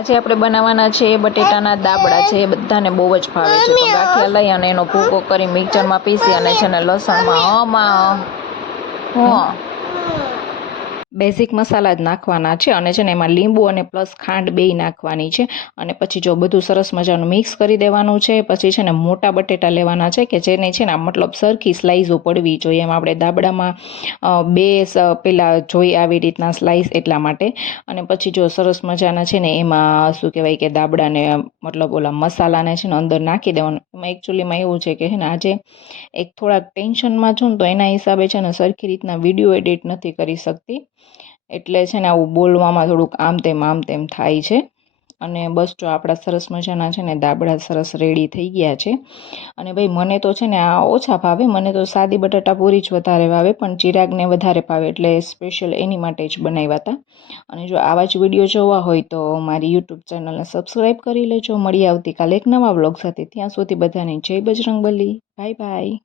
આજે આપણે બનાવવાના છે બટેટાના દાબડા છે, બધાને બહુ જ ભાવે છે. તો ગાંઠિયા લઈ અને એનો ભૂકો કરી મિક્સરમાં પીસી અને છે ને લસણમાં બેઝિક મસાલા જ નાખવાના છે અને છે ને એમાં લીંબુ અને પ્લસ ખાંડ બેય નાખવાની છે. અને પછી જો બધું સરસ મજાનું મિક્સ કરી દેવાનું છે. પછી છે ને મોટા બટેટા લેવાના છે કે જેને છે ને મતલબ સરખી સ્લાઇઝો પડવી જોઈએ. એમ આપણે દાબડામાં પેલા જોઈ આવી રીતના સ્લાઇસ એટલા માટે. અને પછી જો સરસ મજાના છે ને એમાં શું કહેવાય કે દાબડાને મતલબ ઓલા મસાલાને છે ને અંદર નાખી દેવાનું. એમાં એકચ્યુઅલીમાં એવું છે કે છે ને આજે એક થોડાક ટેન્શનમાં છું ને તો એના હિસાબે છે ને સરખી રીતના વિડીયો એડિટ નથી કરી શકતી, એટલે છે ને આવું બોલવામાં થોડુંક આમ તેમ થાય છે. અને બસ જો આપણા સરસ મજાના છે ને દાબડા સરસ રેડી થઈ ગયા છે. અને ભાઈ મને તો છે ને આ ઓછા ભાવે, મને તો સાદી બટાટા પૂરી જ વધારે ભાવે, પણ ચિરાગને વધારે ભાવે એટલે સ્પેશિયલ એની માટે જ બનાવ્યા હતા. અને જો આવા જ વિડીયો જોવા હોય તો મારી યુટ્યુબ ચેનલને સબસ્ક્રાઈબ કરી લેજો. મળી આવતીકાલે એક નવા વ્લોગ સાથે. ત્યાં સુધી બધાને જય બજરંગબલી. Bye bye.